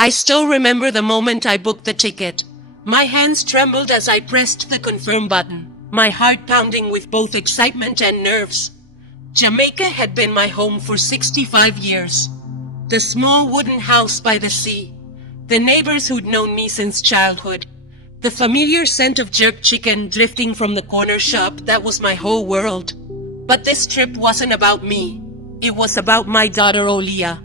I still remember the moment I booked the ticket. My hands trembled as I pressed the confirm button, my heart pounding with both excitement and nerves. Jamaica had been my home for 65 years. The small wooden house by the sea. The neighbors who'd known me since childhood. The familiar scent of jerk chicken drifting from the corner shop, that was my whole world. But this trip wasn't about me. It was about my daughter Olia.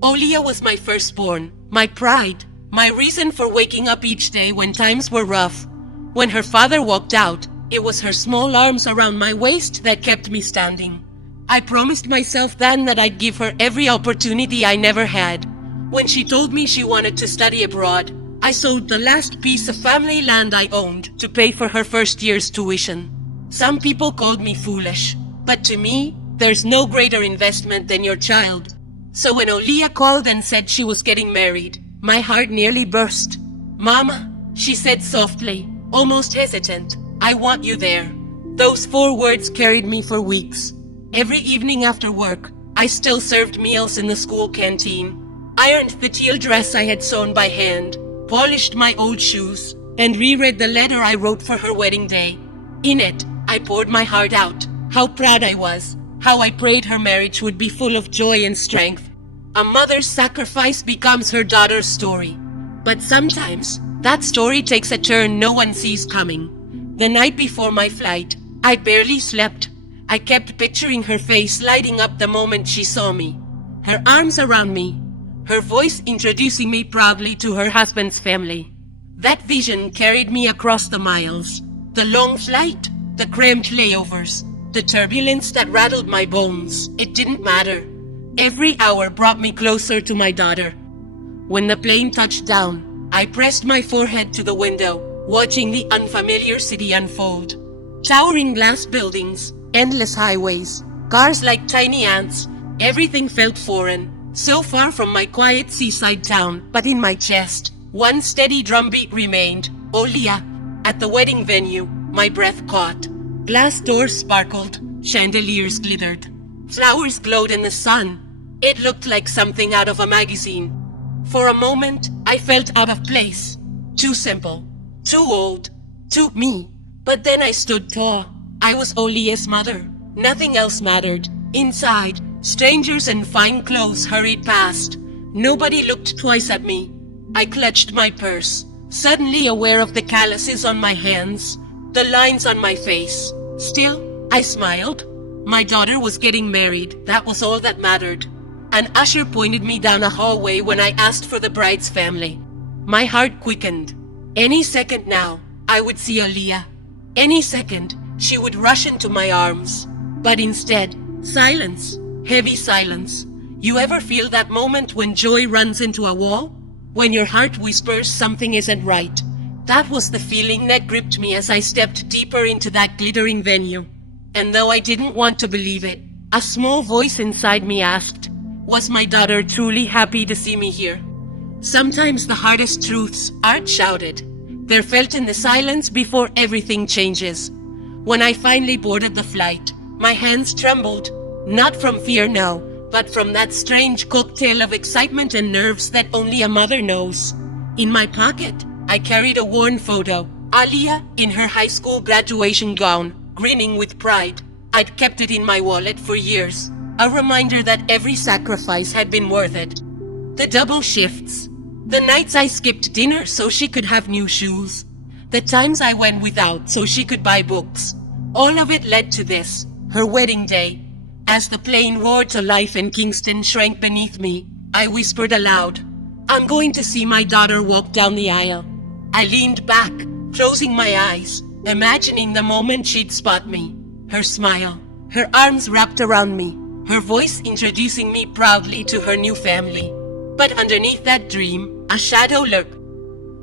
Olia was my firstborn, my pride, my reason for waking up each day when times were rough. When her father walked out, it was her small arms around my waist that kept me standing. I promised myself then that I'd give her every opportunity I never had. When she told me she wanted to study abroad, I sold the last piece of family land I owned to pay for her first year's tuition. Some people called me foolish, but to me, there's no greater investment than your child. So when Olia called and said she was getting married, my heart nearly burst. "Mama," she said softly, almost hesitant, "I want you there." Those 4 words carried me for weeks. Every evening after work, I still served meals in the school canteen, ironed the teal dress I had sewn by hand, polished my old shoes, and reread the letter I wrote for her wedding day. In it, I poured my heart out, how proud I was, how I prayed her marriage would be full of joy and strength. A mother's sacrifice becomes her daughter's story. But sometimes, that story takes a turn no one sees coming. The night before my flight, I barely slept. I kept picturing her face lighting up the moment she saw me. Her arms around me, her voice introducing me proudly to her husband's family. That vision carried me across the miles. The long flight, the cramped layovers, the turbulence that rattled my bones. It didn't matter. Every hour brought me closer to my daughter. When the plane touched down, I pressed my forehead to the window, watching the unfamiliar city unfold. Towering glass buildings, endless highways, cars like tiny ants. Everything felt foreign, so far from my quiet seaside town. But in my chest, one steady drumbeat remained. Olia. At the wedding venue, my breath caught. Glass doors sparkled, chandeliers glittered. Flowers glowed in the sun. It looked like something out of a magazine. For a moment, I felt out of place. Too simple, too old, too me. But then I stood tall. I was Olia's mother. Nothing else mattered. Inside, strangers in fine clothes hurried past. Nobody looked twice at me. I clutched my purse, suddenly aware of the calluses on my hands, the lines on my face. Still, I smiled. My daughter was getting married. That was all that mattered. An usher pointed me down a hallway when I asked for the bride's family. My heart quickened. Any second now, I would see Olia. Any second, she would rush into my arms. But instead, silence. Heavy silence. You ever feel that moment when joy runs into a wall? When your heart whispers something isn't right? That was the feeling that gripped me as I stepped deeper into that glittering venue. And though I didn't want to believe it, a small voice inside me asked, was my daughter truly happy to see me here? Sometimes the hardest truths aren't shouted. They're felt in the silence before everything changes. When I finally boarded the flight, my hands trembled, not from fear, no, but from that strange cocktail of excitement and nerves that only a mother knows. In my pocket, I carried a worn photo, Olia in her high school graduation gown, grinning with pride. I'd kept it in my wallet for years, a reminder that every sacrifice had been worth it. The double shifts, the nights I skipped dinner so she could have new shoes, the times I went without so she could buy books, all of it led to this, her wedding day. As the plane roared to life and Kingston shrank beneath me, I whispered aloud, I'm going to see my daughter walk down the aisle. I leaned back, closing my eyes, imagining the moment she'd spot me. Her smile, her arms wrapped around me, her voice introducing me proudly to her new family. But underneath that dream, a shadow lurked.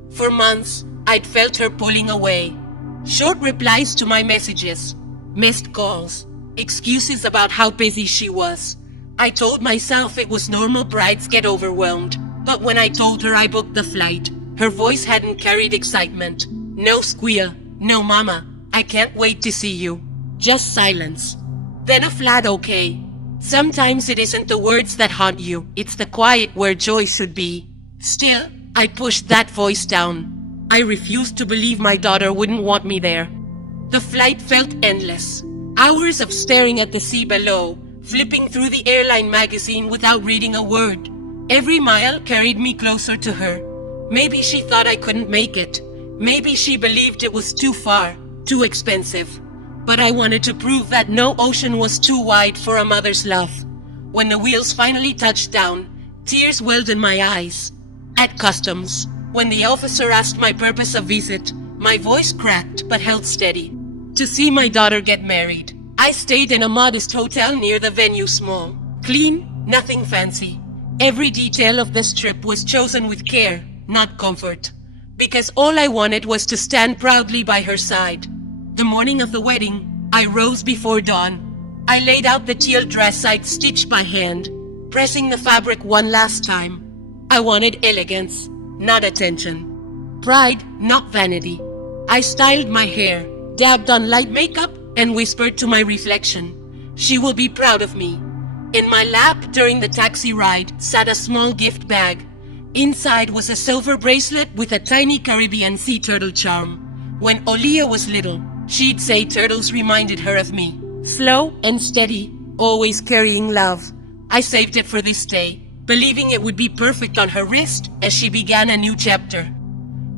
For months, I'd felt her pulling away. Short replies to my messages, missed calls, excuses about how busy she was. I told myself it was normal brides get overwhelmed. But when I told her I booked the flight, her voice hadn't carried excitement. No squeal, no mama, I can't wait to see you. Just silence. Then a flat okay. Sometimes it isn't the words that haunt you, it's the quiet where joy should be. Still, I pushed that voice down. I refused to believe my daughter wouldn't want me there. The flight felt endless. Hours of staring at the sea below, flipping through the airline magazine without reading a word. Every mile carried me closer to her. Maybe she thought I couldn't make it. Maybe she believed it was too far, too expensive. But I wanted to prove that no ocean was too wide for a mother's love. When the wheels finally touched down, tears welled in my eyes. At customs, when the officer asked my purpose of visit, my voice cracked but held steady. To see my daughter get married. I stayed in a modest hotel near the venue small. Clean, nothing fancy. Every detail of this trip was chosen with care, not comfort. Because all I wanted was to stand proudly by her side. The morning of the wedding, I rose before dawn. I laid out the teal dress I'd stitched by hand, pressing the fabric one last time. I wanted elegance, not attention. Pride, not vanity. I styled my hair, dabbed on light makeup, and whispered to my reflection, "She will be proud of me." In my lap during the taxi ride sat a small gift bag. Inside was a silver bracelet with a tiny Caribbean sea turtle charm. When Olia was little, she'd say turtles reminded her of me. Slow and steady, always carrying love. I saved it for this day, believing it would be perfect on her wrist as she began a new chapter.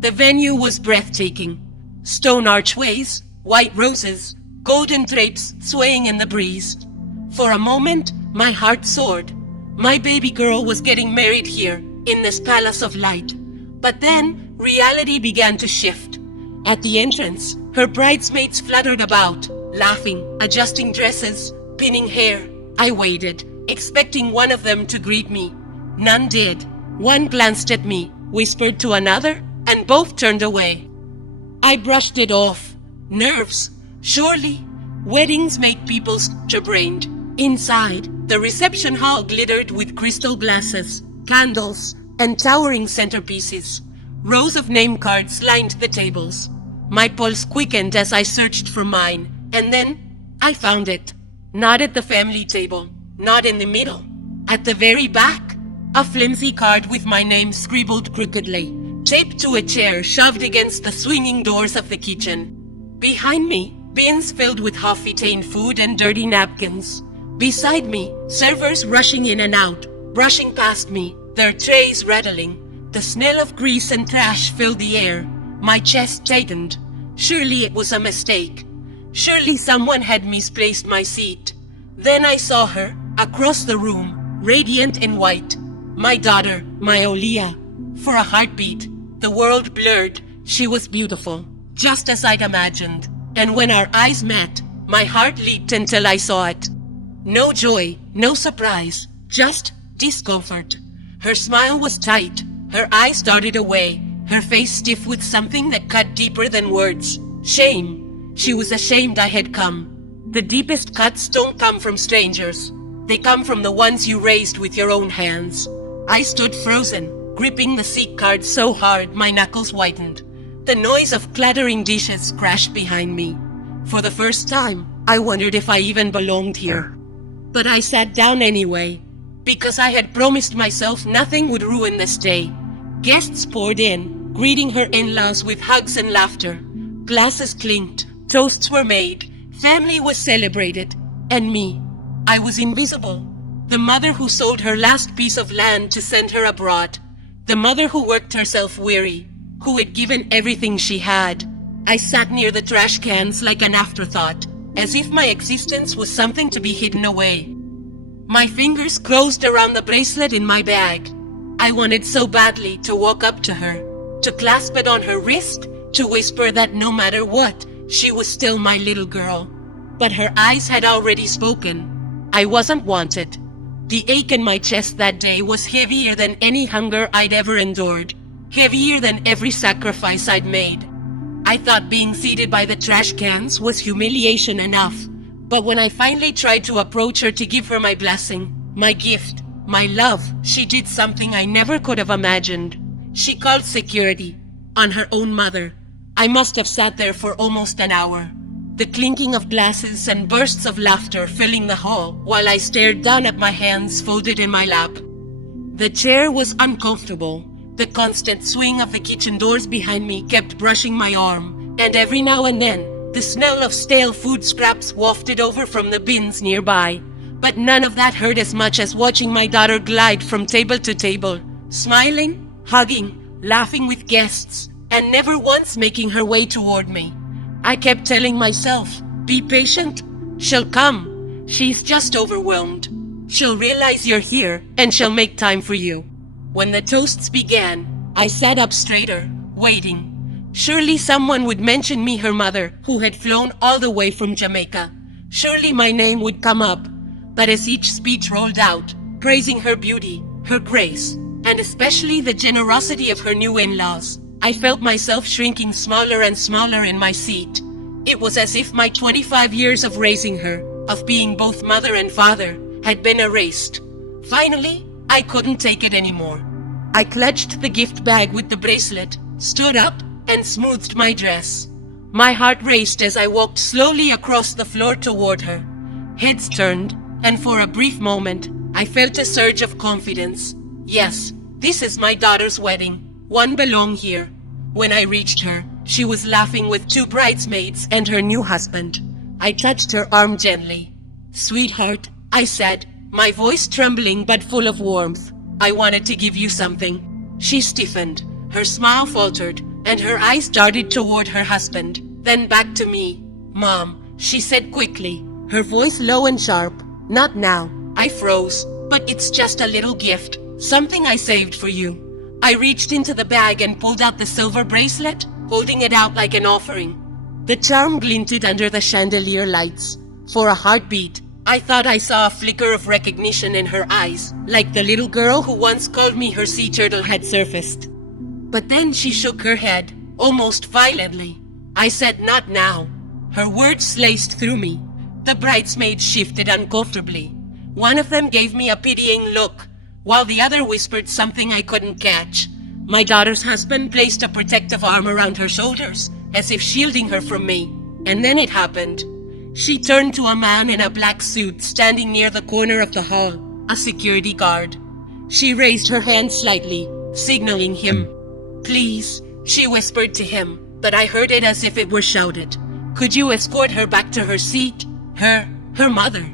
The venue was breathtaking. Stone archways, white roses, golden drapes swaying in the breeze. For a moment, my heart soared. My baby girl was getting married here, in this palace of light. But then, reality began to shift. At the entrance, her bridesmaids fluttered about, laughing, adjusting dresses, pinning hair. I waited, expecting one of them to greet me. None did. One glanced at me, whispered to another, and both turned away. I brushed it off. Nerves. Surely. Weddings make people scatterbrained. Inside, the reception hall glittered with crystal glasses, candles, and towering centerpieces. Rows of name cards lined the tables. My pulse quickened as I searched for mine, and then I found it. Not at the family table, not in the middle. At the very back, a flimsy card with my name scribbled crookedly, taped to a chair shoved against the swinging doors of the kitchen. Behind me, bins filled with half-eaten food and dirty napkins. Beside me, servers rushing in and out, brushing past me, their trays rattling. The smell of grease and trash filled the air. My chest tightened. Surely it was a mistake. Surely someone had misplaced my seat. Then I saw her, across the room, radiant in white. My daughter, my Olia. For a heartbeat, the world blurred. She was beautiful, just as I'd imagined. And when our eyes met, my heart leaped until I saw it. No joy, no surprise, just discomfort. Her smile was tight, her eyes darted away, her face stiff with something that cut deeper than words. Shame. She was ashamed I had come. The deepest cuts don't come from strangers. They come from the ones you raised with your own hands. I stood frozen, gripping the seat card so hard my knuckles whitened. The noise of clattering dishes crashed behind me. For the first time, I wondered if I even belonged here. But I sat down anyway, because I had promised myself nothing would ruin this day. Guests poured in, greeting her in-laws with hugs and laughter. Glasses clinked, toasts were made, family was celebrated, and me. I was invisible. The mother who sold her last piece of land to send her abroad. The mother who worked herself weary, who had given everything she had. I sat near the trash cans like an afterthought, as if my existence was something to be hidden away. My fingers closed around the bracelet in my bag. I wanted so badly to walk up to her, to clasp it on her wrist, to whisper that no matter what, she was still my little girl. But her eyes had already spoken. I wasn't wanted. The ache in my chest that day was heavier than any hunger I'd ever endured, heavier than every sacrifice I'd made. I thought being seated by the trash cans was humiliation enough. But when I finally tried to approach her to give her my blessing, my gift, my love, she did something I never could have imagined. She called security on her own mother. I must have sat there for almost an hour, the clinking of glasses and bursts of laughter filling the hall while I stared down at my hands folded in my lap. The chair was uncomfortable. The constant swing of the kitchen doors behind me kept brushing my arm, and every now and then, the smell of stale food scraps wafted over from the bins nearby. But none of that hurt as much as watching my daughter glide from table to table, smiling, hugging, laughing with guests, and never once making her way toward me. I kept telling myself, be patient. She'll come. She's just overwhelmed. She'll realize you're here, and she'll make time for you. When the toasts began, I sat up straighter, waiting. Surely someone would mention me, her mother, who had flown all the way from Jamaica. Surely my name would come up. But as each speech rolled out, praising her beauty, her grace, and especially the generosity of her new in-laws, I felt myself shrinking smaller and smaller in my seat. It was as if my 25 years of raising her, of being both mother and father, had been erased. Finally, I couldn't take it anymore. I clutched the gift bag with the bracelet, stood up, and smoothed my dress. My heart raced as I walked slowly across the floor toward her. Heads turned, and for a brief moment, I felt a surge of confidence. Yes, this is my daughter's wedding. One belong here. When I reached her, she was laughing with 2 bridesmaids and her new husband. I touched her arm gently. Sweetheart, I said, my voice trembling but full of warmth. I wanted to give you something. She stiffened, her smile faltered, and her eyes darted toward her husband, then back to me. Mom, she said quickly, her voice low and sharp. Not now. I froze. But it's just a little gift, something I saved for you. I reached into the bag and pulled out the silver bracelet, holding it out like an offering. The charm glinted under the chandelier lights. For a heartbeat, I thought I saw a flicker of recognition in her eyes, like the little girl who once called me her sea turtle had surfaced. But then she shook her head, almost violently. I said, not now. Her words sliced through me. The bridesmaids shifted uncomfortably. One of them gave me a pitying look, while the other whispered something I couldn't catch. My daughter's husband placed a protective arm around her shoulders, as if shielding her from me. And then it happened. She turned to a man in a black suit standing near the corner of the hall, a security guard. She raised her hand slightly, signaling him. Please, she whispered to him, but I heard it as if it were shouted. Could you escort her back to her seat? Her mother.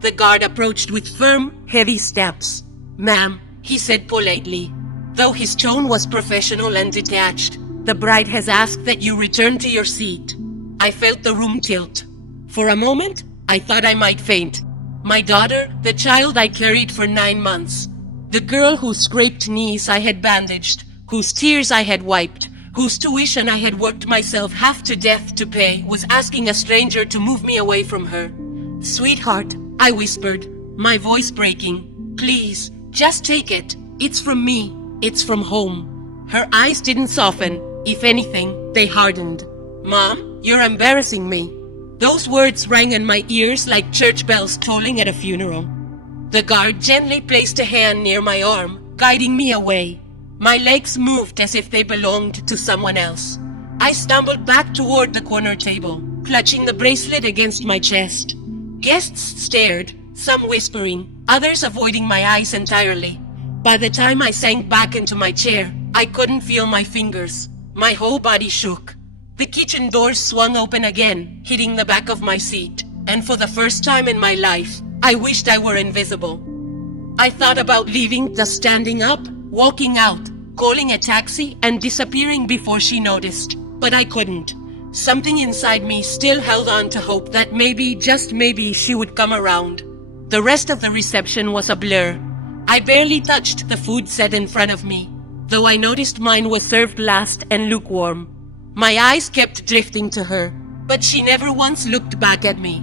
The guard approached with firm, heavy steps. Ma'am, he said politely. Though his tone was professional and detached, the bride has asked that you return to your seat. I felt the room tilt. For a moment, I thought I might faint. My daughter, the child I carried for 9 months, the girl whose scraped knees I had bandaged, whose tears I had wiped, whose tuition I had worked myself half to death to pay, was asking a stranger to move me away from her. Sweetheart, I whispered, my voice breaking. Please, just take it. It's from me. It's from home. Her eyes didn't soften. If anything, they hardened. Mom, you're embarrassing me. Those words rang in my ears like church bells tolling at a funeral. The guard gently placed a hand near my arm, guiding me away. My legs moved as if they belonged to someone else. I stumbled back toward the corner table, clutching the bracelet against my chest. Guests stared, some whispering, others avoiding my eyes entirely. By the time I sank back into my chair, I couldn't feel my fingers. My whole body shook. The kitchen doors swung open again, hitting the back of my seat. And for the first time in my life, I wished I were invisible. I thought about leaving, just standing up, walking out, calling a taxi, and disappearing before she noticed. But I couldn't. Something inside me still held on to hope that maybe, just maybe, she would come around. The rest of the reception was a blur. I barely touched the food set in front of me, though I noticed mine was served last and lukewarm. My eyes kept drifting to her, but she never once looked back at me.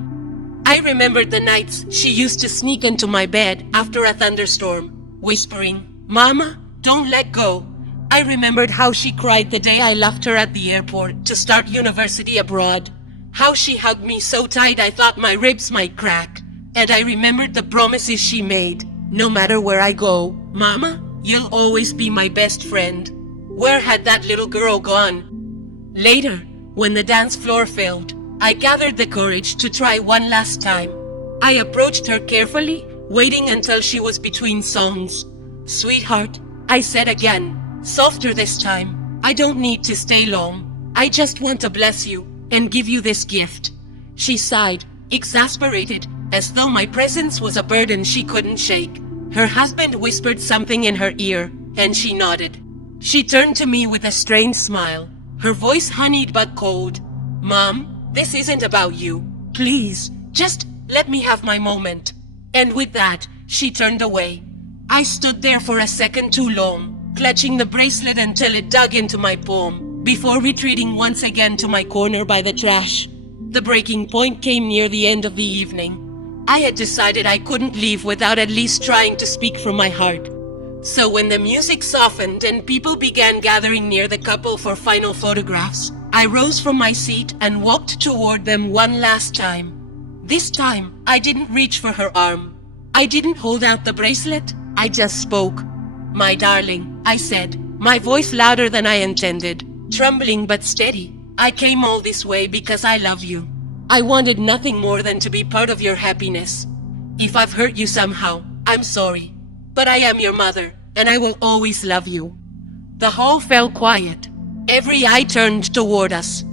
I remembered the nights she used to sneak into my bed after a thunderstorm, whispering, Mama, don't let go. I remembered how she cried the day I left her at the airport to start university abroad. How she hugged me so tight I thought my ribs might crack. And I remembered the promises she made. No matter where I go, Mama, you'll always be my best friend. Where had that little girl gone? Later, when the dance floor filled, I gathered the courage to try one last time. I approached her carefully, waiting until she was between songs. Sweetheart, I said again, softer this time. I don't need to stay long. I just want to bless you and give you this gift. She sighed, exasperated, as though my presence was a burden she couldn't shake. Her husband whispered something in her ear, and she nodded. She turned to me with a strange smile, her voice honeyed but cold. Mom, this isn't about you. Please, just let me have my moment. And with that, she turned away. I stood there for a second too long, clutching the bracelet until it dug into my palm, before retreating once again to my corner by the trash. The breaking point came near the end of the evening. I had decided I couldn't leave without at least trying to speak from my heart. So when the music softened and people began gathering near the couple for final photographs, I rose from my seat and walked toward them one last time. This time, I didn't reach for her arm. I didn't hold out the bracelet. I just spoke. My darling, I said, my voice louder than I intended, trembling but steady. I came all this way because I love you. I wanted nothing more than to be part of your happiness. If I've hurt you somehow, I'm sorry. But I am your mother, and I will always love you. The hall fell quiet. Every eye turned toward us.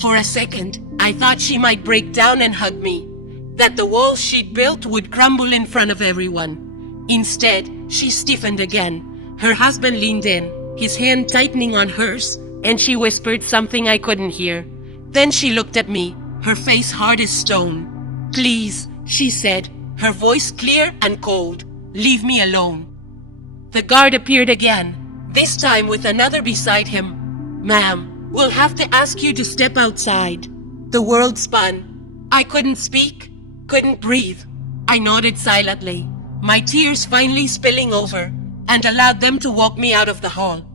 For a second, I thought she might break down and hug me, that the walls she'd built would crumble in front of everyone. Instead, she stiffened again. Her husband leaned in, his hand tightening on hers, and she whispered something I couldn't hear. Then she looked at me, her face hard as stone. Please, she said, her voice clear and cold. Leave me alone. The guard appeared again, this time with another beside him. Ma'am, we'll have to ask you to step outside. The world spun. I couldn't speak, couldn't breathe. I nodded silently, my tears finally spilling over, and allowed them to walk me out of the hall.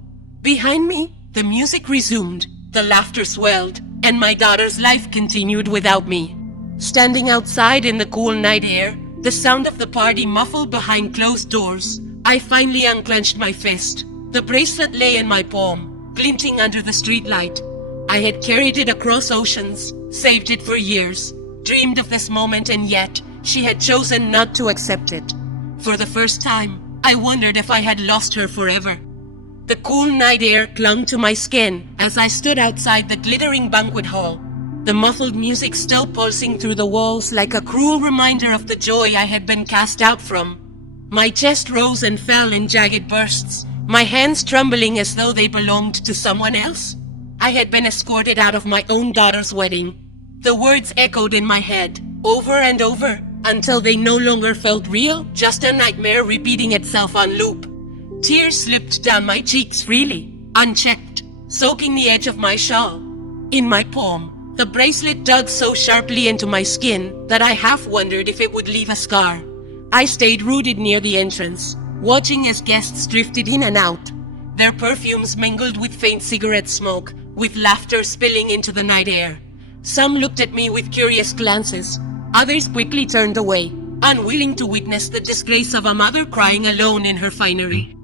Behind me, the music resumed, the laughter swelled, and my daughter's life continued without me. Standing outside in the cool night air, the sound of the party muffled behind closed doors, I finally unclenched my fist. The bracelet lay in my palm, glinting under the streetlight. I had carried it across oceans, saved it for years, dreamed of this moment, and yet she had chosen not to accept it. For the first time, I wondered if I had lost her forever. The cool night air clung to my skin as I stood outside the glittering banquet hall, the muffled music still pulsing through the walls like a cruel reminder of the joy I had been cast out from. My chest rose and fell in jagged bursts, my hands trembling as though they belonged to someone else. I had been escorted out of my own daughter's wedding. The words echoed in my head, over and over, until they no longer felt real, just a nightmare repeating itself on loop. Tears slipped down my cheeks freely, unchecked, soaking the edge of my shawl. In my palm, the bracelet dug so sharply into my skin that I half wondered if it would leave a scar. I stayed rooted near the entrance, watching as guests drifted in and out. Their perfumes mingled with faint cigarette smoke, with laughter spilling into the night air. Some looked at me with curious glances. Others quickly turned away, unwilling to witness the disgrace of a mother crying alone in her finery.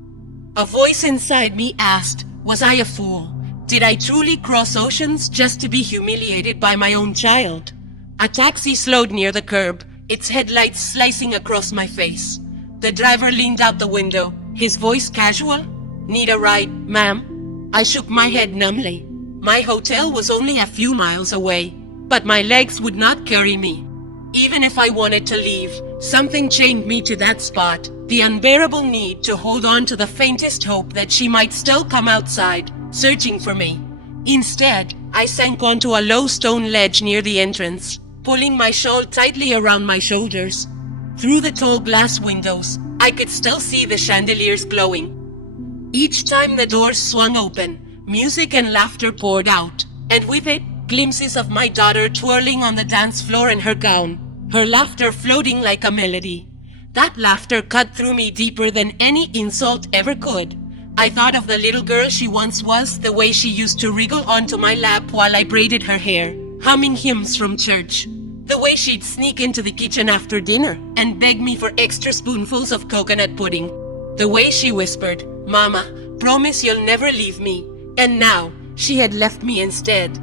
A voice inside me asked, was I a fool? Did I truly cross oceans just to be humiliated by my own child? A taxi slowed near the curb, its headlights slicing across my face. The driver leaned out the window, his voice casual. Need a ride, ma'am? I shook my head numbly. My hotel was only a few miles away, but my legs would not carry me. Even if I wanted to leave, something chained me to that spot, the unbearable need to hold on to the faintest hope that she might still come outside, searching for me. Instead, I sank onto a low stone ledge near the entrance, pulling my shawl tightly around my shoulders. Through the tall glass windows, I could still see the chandeliers glowing. Each time the doors swung open, music and laughter poured out, and with it, glimpses of my daughter twirling on the dance floor in her gown, her laughter floating like a melody. That laughter cut through me deeper than any insult ever could. I thought of the little girl she once was, the way she used to wriggle onto my lap while I braided her hair, humming hymns from church. The way she'd sneak into the kitchen after dinner and beg me for extra spoonfuls of coconut pudding. The way she whispered, "Mama, promise you'll never leave me." And now, she had left me instead.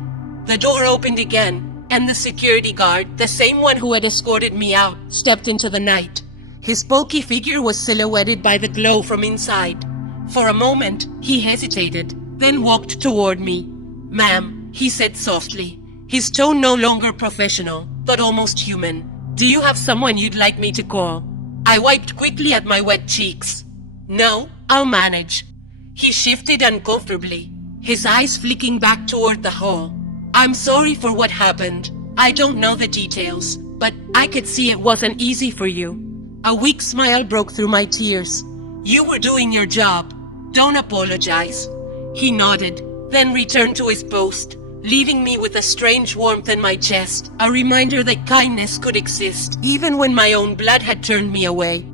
The door opened again, and the security guard, the same one who had escorted me out, stepped into the night. His bulky figure was silhouetted by the glow from inside. For a moment, he hesitated, then walked toward me. "Ma'am," he said softly, his tone no longer professional, but almost human. "Do you have someone you'd like me to call?" I wiped quickly at my wet cheeks. "No, I'll manage." He shifted uncomfortably, his eyes flicking back toward the hall. "I'm sorry for what happened. I don't know the details, but I could see it wasn't easy for you." A weak smile broke through my tears. "You were doing your job. Don't apologize." He nodded, then returned to his post, leaving me with a strange warmth in my chest, a reminder that kindness could exist even when my own blood had turned me away.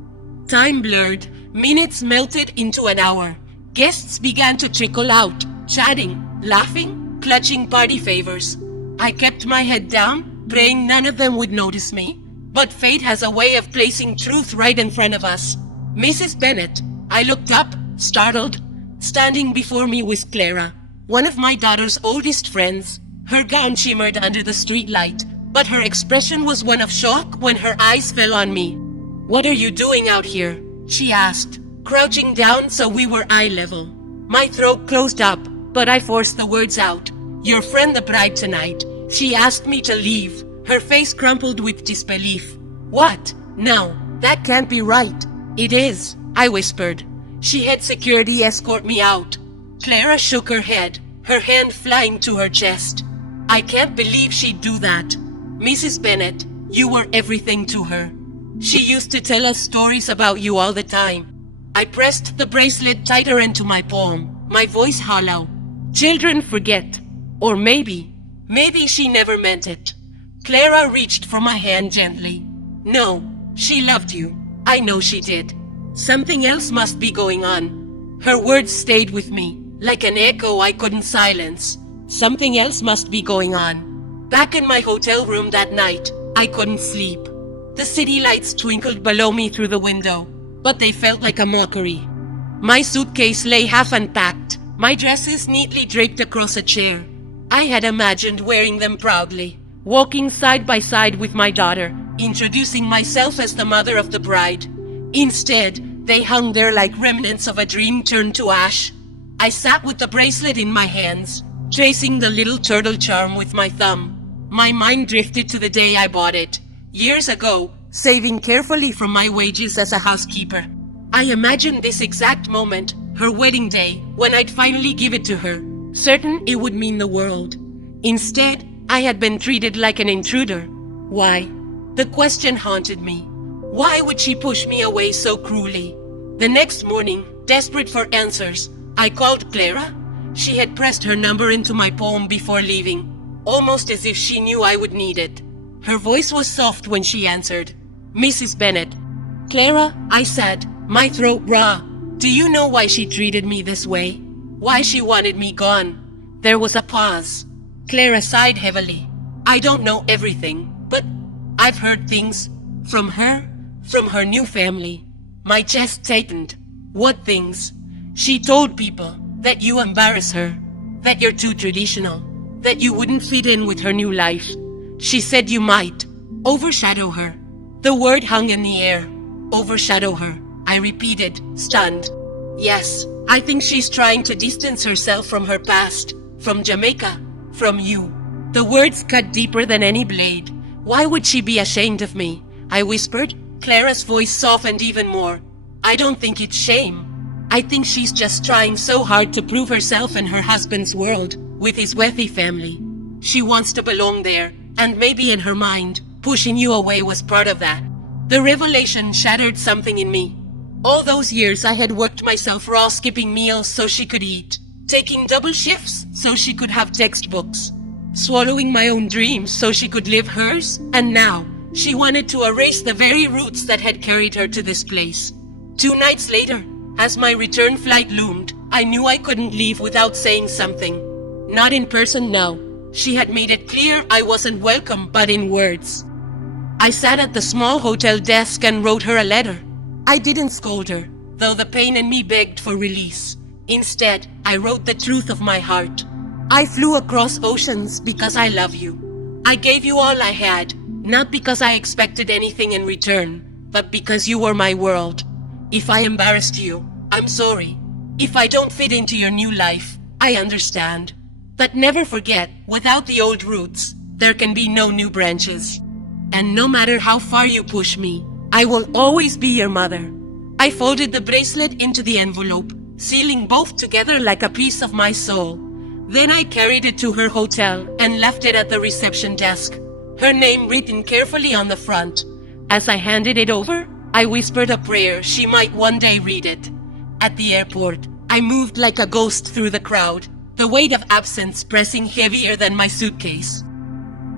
Time blurred, minutes melted into an hour. Guests began to trickle out, chatting, laughing, clutching party favors. I kept my head down, praying none of them would notice me. But fate has a way of placing truth right in front of us. "Mrs. Bennet." I looked up, startled. Standing before me was Clara, one of my daughter's oldest friends. Her gown shimmered under the streetlight, but her expression was one of shock when her eyes fell on me. "What are you doing out here?" she asked, crouching down so we were eye level. My throat closed up, but I forced the words out. "Your friend the bride tonight. She asked me to leave." Her face crumpled with disbelief. "What? No, that can't be right." "It is," I whispered. "She had security escort me out." Clara shook her head, her hand flying to her chest. "I can't believe she'd do that." "Mrs. Bennet, you were everything to her. She used to tell us stories about you all the time." I pressed the bracelet tighter into my palm, my voice hollow. "Children forget. Or maybe she never meant it." Clara reached for my hand gently. "No, she loved you. I know she did. Something else must be going on." Her words stayed with me, like an echo I couldn't silence. Something else must be going on. Back in my hotel room that night, I couldn't sleep. The city lights twinkled below me through the window, but they felt like a mockery. My suitcase lay half unpacked, my dresses neatly draped across a chair. I had imagined wearing them proudly, walking side by side with my daughter, introducing myself as the mother of the bride. Instead, they hung there like remnants of a dream turned to ash. I sat with the bracelet in my hands, tracing the little turtle charm with my thumb. My mind drifted to the day I bought it, years ago, saving carefully from my wages as a housekeeper. I imagined this exact moment, her wedding day, when I'd finally give it to her, certain it would mean the world. Instead, I had been treated like an intruder. Why? The question haunted me. Why would she push me away so cruelly? The next morning, desperate for answers, I called Clara. She had pressed her number into my palm before leaving, almost as if she knew I would need it. Her voice was soft when she answered. "Mrs. Bennet." "Clara," I said, my throat raw. "Do you know why she treated me this way? Why she wanted me gone?" There was a pause. Clara sighed heavily. "I don't know everything, but I've heard things. From her new family." My chest tightened. "What things?" "She told people that you embarrass her, that you're too traditional, that you wouldn't fit in with her new life. She said you might overshadow her." The word hung in the air. Overshadow her, I repeated, stunned. "Yes, I think she's trying to distance herself from her past, from Jamaica, from you." The words cut deeper than any blade. "Why would she be ashamed of me?" I whispered. Clara's voice softened even more. "I don't think it's shame. I think she's just trying so hard to prove herself in her husband's world, with his wealthy family. She wants to belong there, and maybe in her mind, pushing you away was part of that." The revelation shattered something in me. All those years I had worked myself raw, skipping meals so she could eat, taking double shifts so she could have textbooks, swallowing my own dreams so she could live hers, and now she wanted to erase the very roots that had carried her to this place. 2 nights later, as my return flight loomed, I knew I couldn't leave without saying something. Not in person, no. She had made it clear I wasn't welcome, but in words. I sat at the small hotel desk and wrote her a letter. I didn't scold her, though the pain in me begged for release. Instead, I wrote the truth of my heart. "I flew across oceans because I love you. I gave you all I had, not because I expected anything in return, but because you were my world. If I embarrassed you, I'm sorry. If I don't fit into your new life, I understand. But never forget, without the old roots, there can be no new branches. And no matter how far you push me, I will always be your mother. I folded the bracelet into the envelope, sealing both together like a piece of my soul. Then I carried it to her hotel and left it at the reception desk, her name written carefully on the front. As I handed it over, I whispered a prayer she might one day read it. At the airport, I moved like a ghost through the crowd, the weight of absence pressing heavier than my suitcase.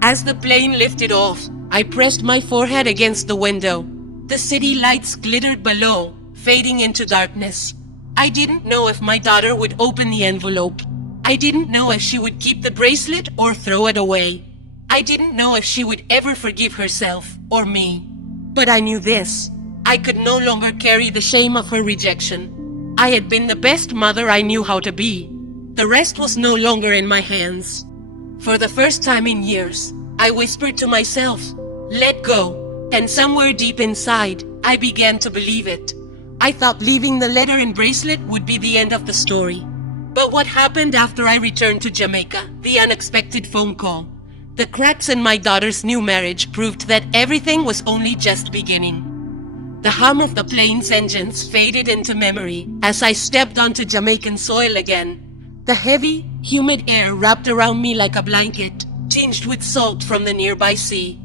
As the plane lifted off, I pressed my forehead against the window. The city lights glittered below, fading into darkness. I didn't know if my daughter would open the envelope. I didn't know if she would keep the bracelet or throw it away. I didn't know if she would ever forgive herself or me. But I knew this. I could no longer carry the shame of her rejection. I had been the best mother I knew how to be. The rest was no longer in my hands. For the first time in years, I whispered to myself, "Let go." And somewhere deep inside, I began to believe it. I thought leaving the letter and bracelet would be the end of the story. But what happened after I returned to Jamaica? The unexpected phone call. The cracks in my daughter's new marriage proved that everything was only just beginning. The hum of the plane's engines faded into memory as I stepped onto Jamaican soil again. The heavy, humid air wrapped around me like a blanket, tinged with salt from the nearby sea.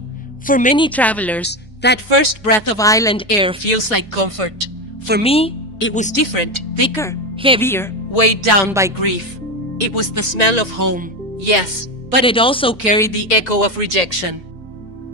For many travelers, that first breath of island air feels like comfort. For me, it was different, thicker, heavier, weighed down by grief. It was the smell of home, yes, but it also carried the echo of rejection.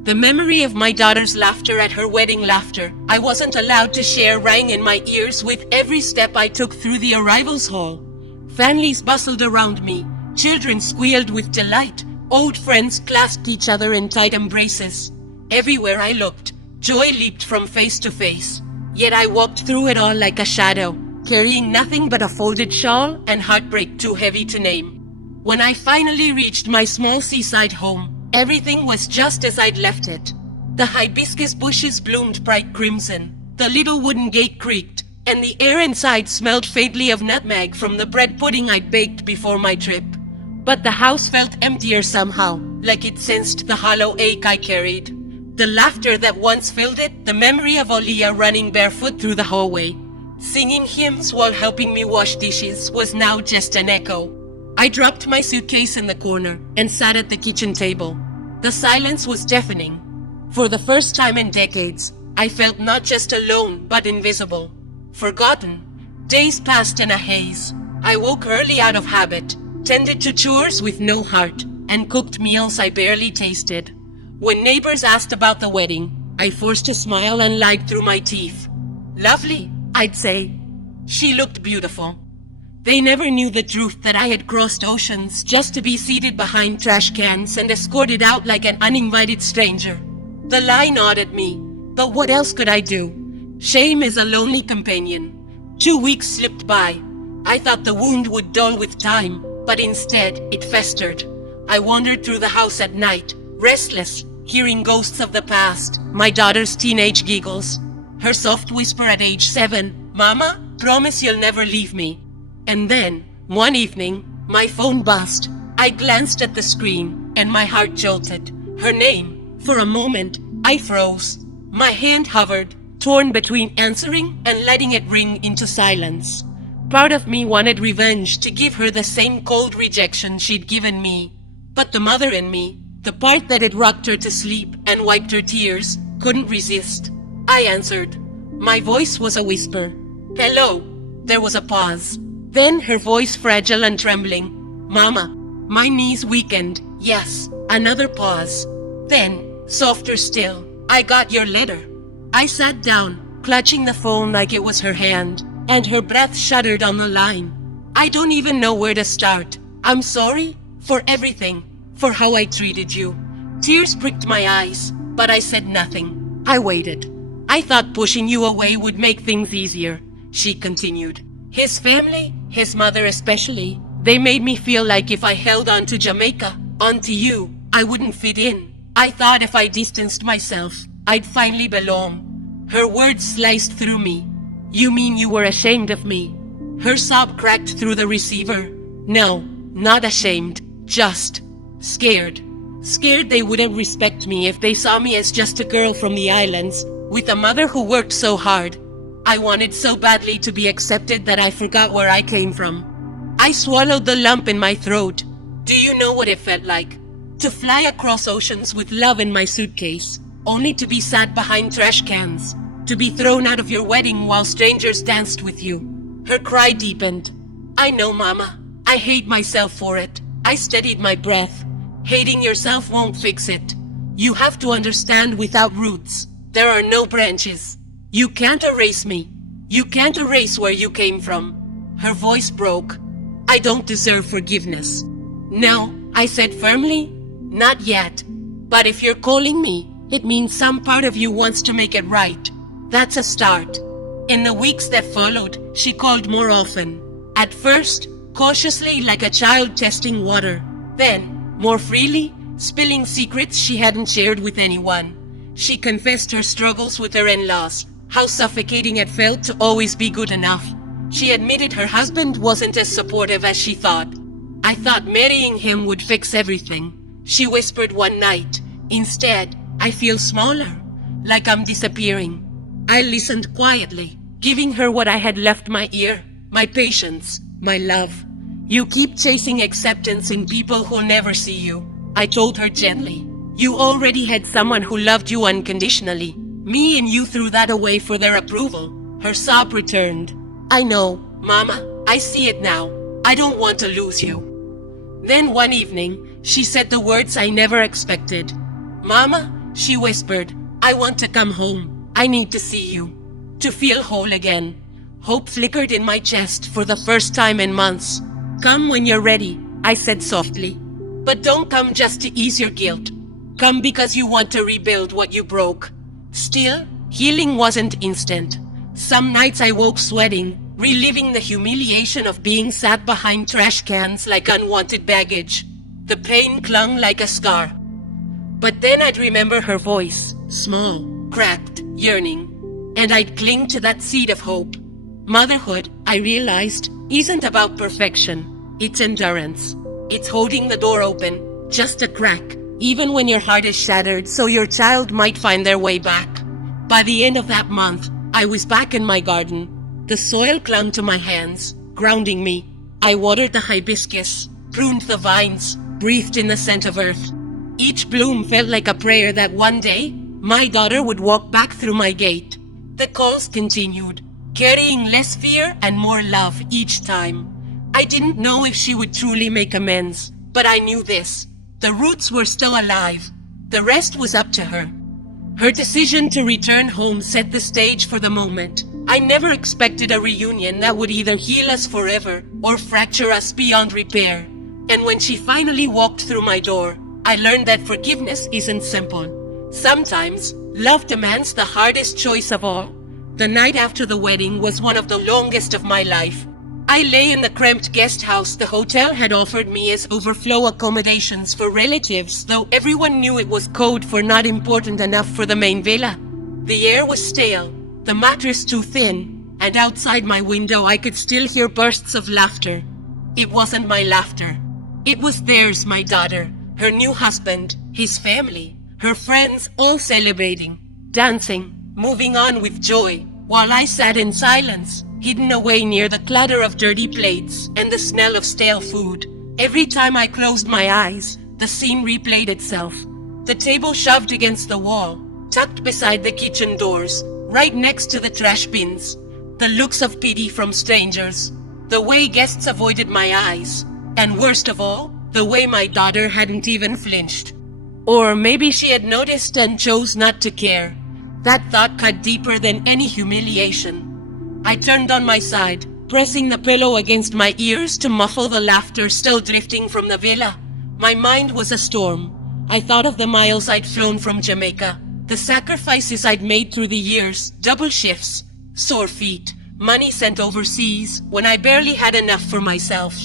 The memory of my daughter's laughter at her wedding laughter I wasn't allowed to share rang in my ears with every step I took through the arrivals hall. Families bustled around me, children squealed with delight, old friends clasped each other in tight embraces. Everywhere I looked, joy leaped from face to face. Yet I walked through it all like a shadow, carrying nothing but a folded shawl and heartbreak too heavy to name. When I finally reached my small seaside home, everything was just as I'd left it. The hibiscus bushes bloomed bright crimson, the little wooden gate creaked, and the air inside smelled faintly of nutmeg from the bread pudding I'd baked before my trip. But the house felt emptier somehow, like it sensed the hollow ache I carried. The laughter that once filled it, the memory of Olia running barefoot through the hallway, singing hymns while helping me wash dishes, was now just an echo. I dropped my suitcase in the corner and sat at the kitchen table. The silence was deafening. For the first time in decades, I felt not just alone, but invisible. Forgotten. Days passed in a haze. I woke early out of habit, tended to chores with no heart, and cooked meals I barely tasted. When neighbors asked about the wedding, I forced a smile and lied through my teeth. Lovely, I'd say. She looked beautiful. They never knew the truth that I had crossed oceans just to be seated behind trash cans and escorted out like an uninvited stranger. The lie gnawed at me, but what else could I do? Shame is a lonely companion. 2 weeks slipped by. I thought the wound would dull with time, but instead it festered. I wandered through the house at night, restless, hearing ghosts of the past, my daughter's teenage giggles, her soft whisper at age 7, "Mama, promise you'll never leave me." And then, one evening, my phone buzzed. I glanced at the screen, and my heart jolted. Her name. For a moment, I froze. My hand hovered, torn between answering and letting it ring into silence. Part of me wanted revenge, to give her the same cold rejection she'd given me. But the mother in me, the part that had rocked her to sleep and wiped her tears, couldn't resist. I answered. My voice was a whisper. "Hello." There was a pause. Then her voice fragile and trembling. "Mama." My knees weakened. Yes. Another pause. Then, softer still. "I got your letter." I sat down, clutching the phone like it was her hand, and her breath shuddered on the line. "I don't even know where to start. I'm sorry for everything, for how I treated you." Tears pricked my eyes, but I said nothing. I waited. "I thought pushing you away would make things easier," she continued. "His family, his mother especially, they made me feel like if I held on to Jamaica, onto you, I wouldn't fit in. I thought if I distanced myself, I'd finally belong." Her words sliced through me. "You mean you were ashamed of me?" Her sob cracked through the receiver. No, not ashamed, just scared. Scared they wouldn't respect me if they saw me as just a girl from the islands, with a mother who worked so hard. I wanted so badly to be accepted that I forgot where I came from. I swallowed the lump in my throat. Do you know what it felt like? To fly across oceans with love in my suitcase, only to be sat behind trash cans, to be thrown out of your wedding while strangers danced with you. Her cry deepened. I know, Mama. I hate myself for it. I steadied my breath. Hating yourself won't fix it. You have to understand without roots, there are no branches. You can't erase me. You can't erase where you came from. Her voice broke. I don't deserve forgiveness. No, I said firmly. Not yet. But if you're calling me, it means some part of you wants to make it right. That's a start. In the weeks that followed, she called more often. At first, cautiously like a child testing water. Then, more freely, spilling secrets she hadn't shared with anyone. She confessed her struggles with her in-laws, how suffocating it felt to always be good enough. She admitted her husband wasn't as supportive as she thought. I thought marrying him would fix everything. She whispered one night. Instead, I feel smaller, like I'm disappearing. I listened quietly, giving her what I had left my ear, my patience, my love. You keep chasing acceptance in people who'll never see you, I told her gently. You already had someone who loved you unconditionally. Me and you threw that away for their approval. Her sob returned. I know, Mama, I see it now. I don't want to lose you. Then one evening, she said the words I never expected. Mama, she whispered, I want to come home. I need to see you. To feel whole again. Hope flickered in my chest for the first time in months. Come when you're ready, I said softly. But don't come just to ease your guilt. Come because you want to rebuild what you broke. Still, healing wasn't instant. Some nights I woke sweating, reliving the humiliation of being sat behind trash cans like unwanted baggage. The pain clung like a scar. But then I'd remember her voice, small, cracked, yearning. And I'd cling to that seed of hope. Motherhood, I realized, isn't about perfection. It's endurance. It's holding the door open, just a crack, even when your heart is shattered so your child might find their way back. By the end of that month, I was back in my garden. The soil clung to my hands, grounding me. I watered the hibiscus, pruned the vines, breathed in the scent of earth. Each bloom felt like a prayer that one day, my daughter would walk back through my gate. The calls continued, carrying less fear and more love each time. I didn't know if she would truly make amends, but I knew this. The roots were still alive. The rest was up to her. Her decision to return home set the stage for the moment. I never expected a reunion that would either heal us forever or fracture us beyond repair. And when she finally walked through my door, I learned that forgiveness isn't simple. Sometimes, love demands the hardest choice of all. The night after the wedding was one of the longest of my life. I lay in the cramped guest house the hotel had offered me as overflow accommodations for relatives, though everyone knew it was code for not important enough for the main villa. The air was stale, the mattress too thin, and outside my window I could still hear bursts of laughter. It wasn't my laughter. It was theirs, my daughter, her new husband, his family, her friends, all celebrating, dancing, moving on with joy, while I sat in silence, hidden away near the clatter of dirty plates and the smell of stale food. Every time I closed my eyes, the scene replayed itself. The table shoved against the wall, tucked beside the kitchen doors, right next to the trash bins. The looks of pity from strangers, the way guests avoided my eyes, and worst of all, the way my daughter hadn't even flinched. Or maybe she had noticed and chose not to care. That thought cut deeper than any humiliation. I turned on my side, pressing the pillow against my ears to muffle the laughter still drifting from the villa. My mind was a storm. I thought of the miles I'd flown from Jamaica, the sacrifices I'd made through the years, double shifts, sore feet, money sent overseas when I barely had enough for myself.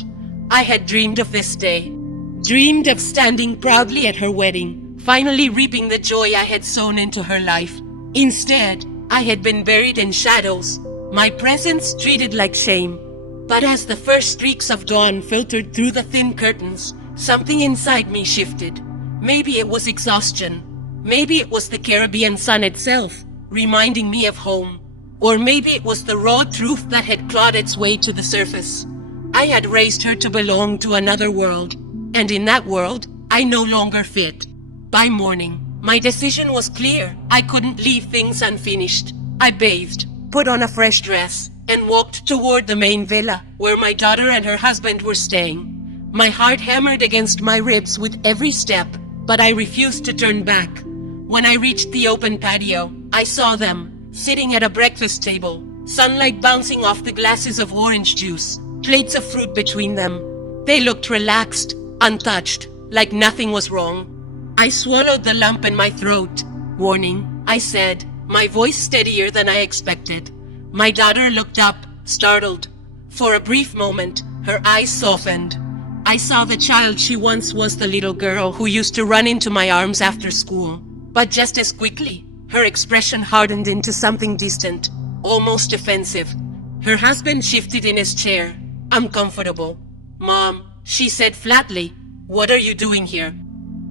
I had dreamed of this day, dreamed of standing proudly at her wedding, finally reaping the joy I had sown into her life. Instead, I had been buried in shadows, my presence treated like shame. But as the first streaks of dawn filtered through the thin curtains, something inside me shifted. Maybe it was exhaustion. Maybe it was the Caribbean sun itself, reminding me of home. Or maybe it was the raw truth that had clawed its way to the surface. I had raised her to belong to another world, and in that world, I no longer fit. By morning, my decision was clear. I couldn't leave things unfinished. I bathed, put on a fresh dress, and walked toward the main villa, where my daughter and her husband were staying. My heart hammered against my ribs with every step, but I refused to turn back. When I reached the open patio, I saw them, sitting at a breakfast table, sunlight bouncing off the glasses of orange juice, plates of fruit between them. They looked relaxed, untouched, like nothing was wrong. I swallowed the lump in my throat. "Warning," I said, my voice steadier than I expected. My daughter looked up, startled. For a brief moment, her eyes softened. I saw the child she once was, the little girl who used to run into my arms after school. But just as quickly, her expression hardened into something distant, almost offensive. Her husband shifted in his chair, uncomfortable. "Mom," she said flatly, "what are you doing here?"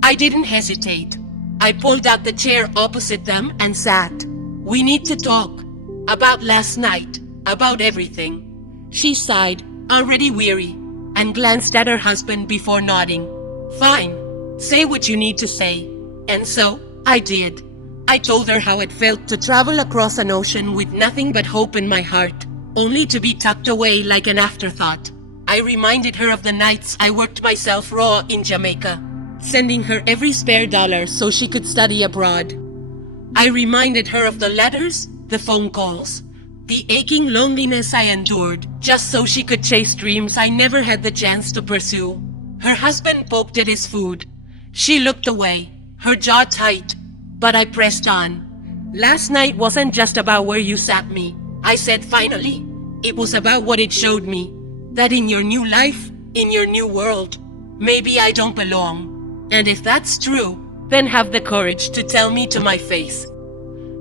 I didn't hesitate. I pulled out the chair opposite them and sat. "We need to talk. About last night. About everything." She sighed, already weary, and glanced at her husband before nodding. "Fine. Say what you need to say." And so, I did. I told her how it felt to travel across an ocean with nothing but hope in my heart, only to be tucked away like an afterthought. I reminded her of the nights I worked myself raw in Jamaica, sending her every spare dollar so she could study abroad. I reminded her of the letters, the phone calls, the aching loneliness I endured just so she could chase dreams I never had the chance to pursue. Her husband poked at his food. She looked away, her jaw tight, but I pressed on. "Last night wasn't just about where you sat me," I said finally. "It was about what it showed me, that in your new life, in your new world, maybe I don't belong. And if that's true, then have the courage to tell me to my face."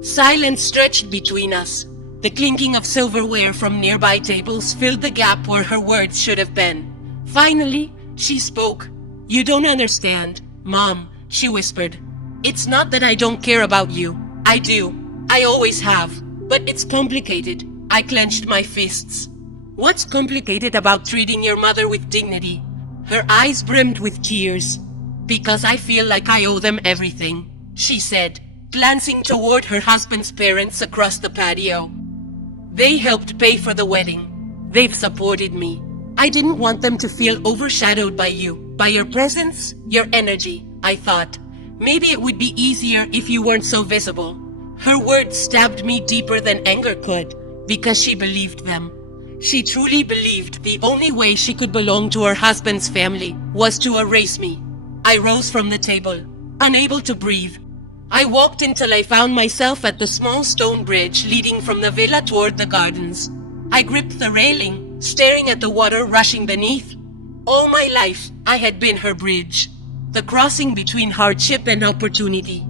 Silence stretched between us. The clinking of silverware from nearby tables filled the gap where her words should have been. Finally, she spoke. "You don't understand, Mom," she whispered. "It's not that I don't care about you. I do. I always have. But it's complicated." I clenched my fists. "What's complicated about treating your mother with dignity?" Her eyes brimmed with tears. "Because I feel like I owe them everything," she said, glancing toward her husband's parents across the patio. "They helped pay for the wedding. They've supported me. I didn't want them to feel overshadowed by you, by your presence, your energy," I thought. "Maybe it would be easier if you weren't so visible." Her words stabbed me deeper than anger could, because she believed them. She truly believed the only way she could belong to her husband's family was to erase me. I rose from the table, unable to breathe. I walked until I found myself at the small stone bridge leading from the villa toward the gardens. I gripped the railing, staring at the water rushing beneath. All my life, I had been her bridge. The crossing between hardship and opportunity,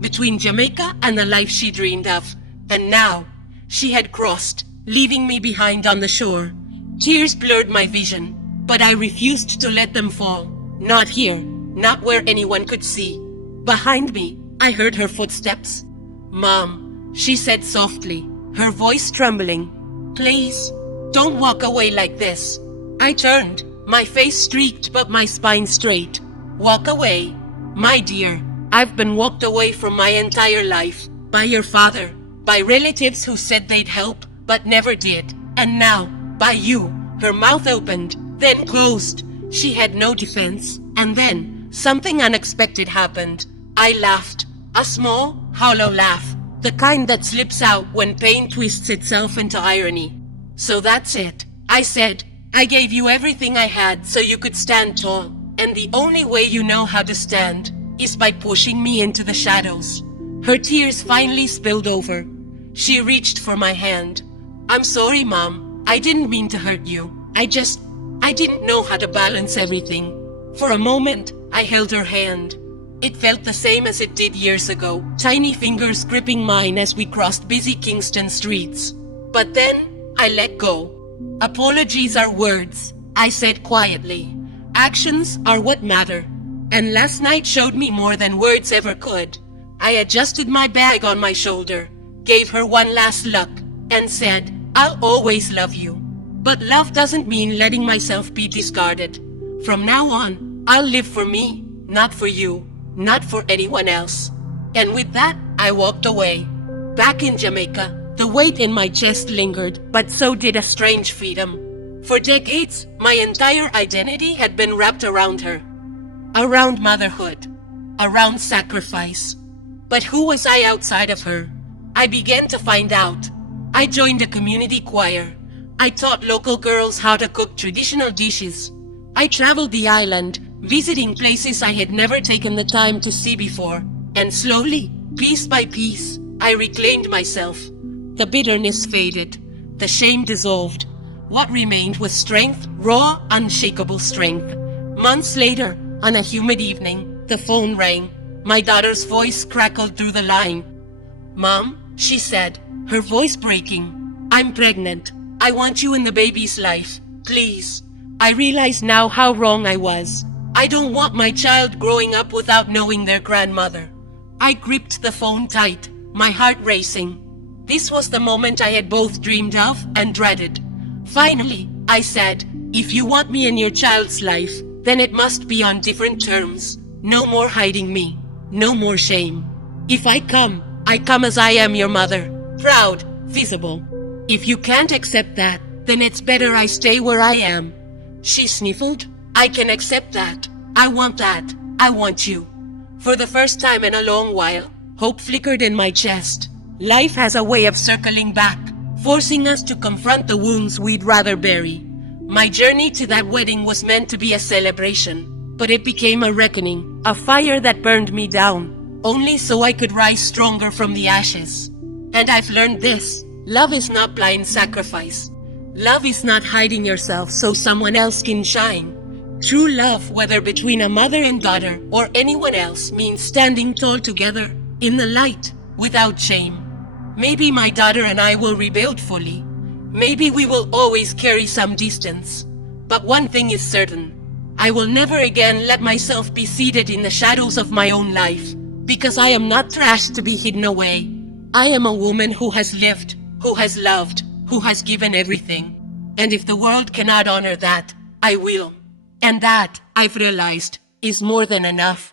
between Jamaica and the life she dreamed of. And now, she had crossed, leaving me behind on the shore. Tears blurred my vision, but I refused to let them fall. Not here, not where anyone could see. Behind me, I heard her footsteps. "Mom," she said softly, her voice trembling. "Please, don't walk away like this." I turned, my face streaked but my spine straight. "Walk away? My dear, I've been walked away from my entire life. By your father, by relatives who said they'd help, but never did. And now, by you." Her mouth opened, then closed. She had no defense. And then, something unexpected happened. I laughed. A small, hollow laugh. The kind that slips out when pain twists itself into irony. "So that's it," I said. "I gave you everything I had so you could stand tall. And the only way you know how to stand is by pushing me into the shadows." Her tears finally spilled over. She reached for my hand. "I'm sorry, Mom. I didn't mean to hurt you. I didn't know how to balance everything." For a moment, I held her hand. It felt the same as it did years ago, tiny fingers gripping mine as we crossed busy Kingston streets. But then, I let go. Apologies are words, I said quietly. Actions are what matter. And last night showed me more than words ever could. I adjusted my bag on my shoulder, gave her one last look, and said, I'll always love you. But love doesn't mean letting myself be discarded. From now on, I'll live for me, not for you, not for anyone else. And with that, I walked away. Back in Jamaica, the weight in my chest lingered, but so did a strange freedom. For decades, my entire identity had been wrapped around her. Around motherhood. Around sacrifice. But who was I outside of her? I began to find out. I joined a community choir. I taught local girls how to cook traditional dishes. I traveled the island, visiting places I had never taken the time to see before. And slowly, piece by piece, I reclaimed myself. The bitterness faded. The shame dissolved. What remained was strength, raw, unshakable strength. Months later, on a humid evening, the phone rang. My daughter's voice crackled through the line. Mom, she said, her voice breaking. I'm pregnant. I want you in the baby's life. Please. I realize now how wrong I was. I don't want my child growing up without knowing their grandmother. I gripped the phone tight, my heart racing. This was the moment I had both dreamed of and dreaded. Finally, I said, if you want me in your child's life, then it must be on different terms. No more hiding me. No more shame. If I come as I am your mother. Proud, visible. If you can't accept that, then it's better I stay where I am. She sniffled. I can accept that. I want that. I want you. For the first time in a long while, hope flickered in my chest. Life has a way of circling back, forcing us to confront the wounds we'd rather bury. My journey to that wedding was meant to be a celebration, but it became a reckoning, a fire that burned me down, only so I could rise stronger from the ashes. And I've learned this. Love is not blind sacrifice. Love is not hiding yourself so someone else can shine. True love, whether between a mother and daughter or anyone else, means standing tall together, in the light, without shame. Maybe my daughter and I will rebuild fully. Maybe we will always carry some distance. But one thing is certain. I will never again let myself be seated in the shadows of my own life, because I am not trash to be hidden away. I am a woman who has lived, who has loved, who has given everything. And if the world cannot honor that, I will. And that, I've realized, is more than enough.